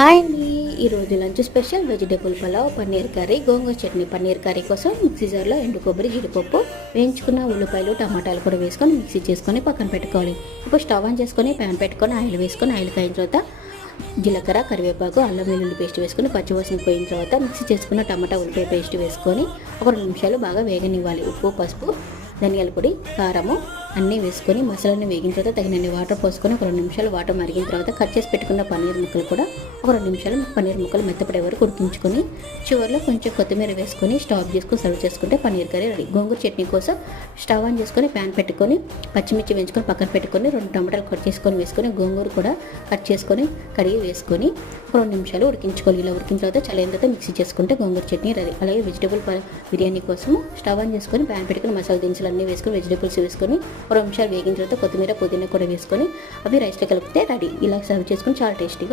Hi అండి. ఈరోజు lunch special vegetable pulao, paneer curry, గోంగూర చట్నీ. పన్నీర్ కర్రీ కోసం మిక్సీ జార్లో ఎండు కొబ్బరి, జీడిపప్పు, వేయించుకున్న ఉల్లిపాయలు, టమాటాలు కూడా వేసుకొని మిక్సీ చేసుకొని పక్కన పెట్టుకోవాలి. ఇప్పుడు స్టవ్ ఆన్ చేసుకొని ప్యాన్ పెట్టుకొని ఆయిల్ వేసుకొని ఆయిల్ కాయిన తర్వాత జీలకర్ర, కరివేపాకు, అల్లం వెల్లుల్లి పేస్ట్ వేసుకొని పచ్చివాసన పోయిన తర్వాత మిక్సీ చేసుకున్న టమాటా ఉల్లిపాయ పేస్ట్ వేసుకొని ఒక 2 నిమిషాలు బాగా వేగనివ్వాలి. ఉప్పు, పసుపు, ధనియాల పొడి, కారము అన్నీ వేసుకొని మసాలాని వేగిన తర్వాత తగినన్ని వాటర్ పోసుకొని ఒక 2 నిమిషాలు వాటర్ మరిగిన తర్వాత కట్ చేసి పెట్టుకున్న పన్నీర్ ముక్కలు కూడా ఒక 2 నిమిషాలు పన్నీర్ ముక్కలు మెత్తపడే వరకు ఉడికించుకొని చివరిలో కొంచెం కొత్తిమీర వేసుకొని స్టవ్ చేసుకొని సర్వ్ చేసుకుంటే పన్నీర్ కర్రీ రెడీ. గోంగూర చట్నీ కోసం స్టవ్ ఆన్ చేసుకొని ప్యాన్ పెట్టుకొని పచ్చిమిర్చి వేయించుకొని పక్కన పెట్టుకొని 2 టమాటాలు కట్ చేసుకొని వేసుకొని గోంగూర కూడా కట్ చేసుకొని కడిగి వేసుకొని ఒక 2 నిమిషాలు ఉడికించుకోవాలి. ఇలా ఉడికిన తర్వాత చల్లైన తర్వాత మిక్సీ చేసుకుంటే గోంగూర చట్నీ రెడీ. అలాగే వెజిటేబుల్ బిర్యానీ కోసం స్టవ్ ఆన్ చేసుకొని ప్యాన్ పెట్టుకొని మసాలా దినుసులు అన్నీ వేసుకొని వెజిటేబుల్స్ వేసుకొని 2 నిమిషాలు వేగిన తర్వాత కొత్తిమీర, పుదీనా కూడా వేసుకొని అవి రైస్లో కలిపితే రెడీ. ఇలా సర్వ్ చేసుకొని చాలా టేస్టీగా